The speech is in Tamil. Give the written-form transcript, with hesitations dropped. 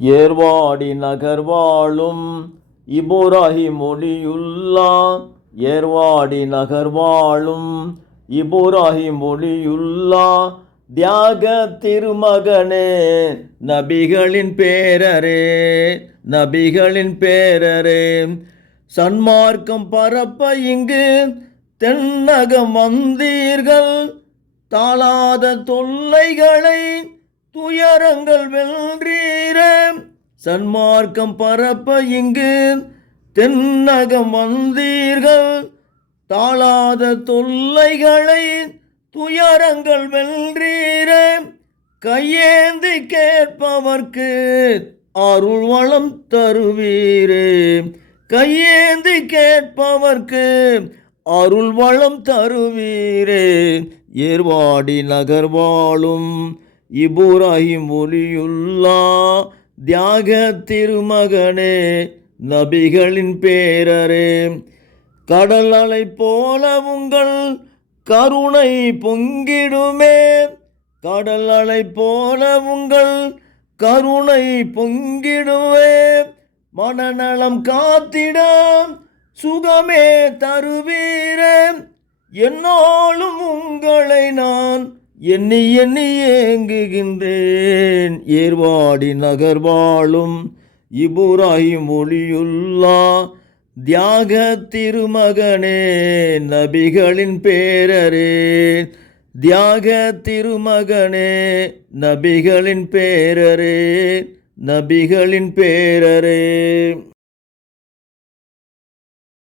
ஏர்வாடி நகர் வாழும் இப்ராஹிம் ஒலியுல்லா. ஏர்வாடி நகர் வாழும் இப்ராஹிம் ஒலியுல்லா. தியாக திருமகனே நபிகளின் பேரரே, நபிகளின் பேரரே. சன்மார்க்கம் பரப்ப இங்கு தென்னகம் வந்தீர்கள். தாளாத தொல்லைகளை துயரங்கள் வென்றீரே. சன்மார்க்கம் பரப்ப இங்கு தென்னகம் வந்தீர்கள். தாளாத தொல்லைகளை துயரங்கள் வென்றீரே. கையேந்தி கேட்பவர்க்கு அருள் வளம் தருவீரே. கையேந்தி கேட்பவர்க்கு அருள் வளம் தருவீரே. ஏர்வாடி நகர் வாழும் இப்ராஹிம் ஒலியுல்லா. தியாக திருமகனே நபிகளின் பேரரே. கடல் அலை போல உங்கள் கருணை பொங்கிடுமே. கடல் அலை போல உங்கள் கருணை பொங்கிடுவே. மனநலம் காத்திட சுகமே தருவீரே. என்னாலும் உங்களை நான் எண்ணி எண்ணி ஏங்குகின்றேன். ஏர்வாடி நகர் வாழும் இப்ராஹிம் ஒலியுல்லா. தியாக திருமகனே நபிகளின் பேரரே. தியாக திருமகனே நபிகளின் பேரரே, நபிகளின் பேரரே.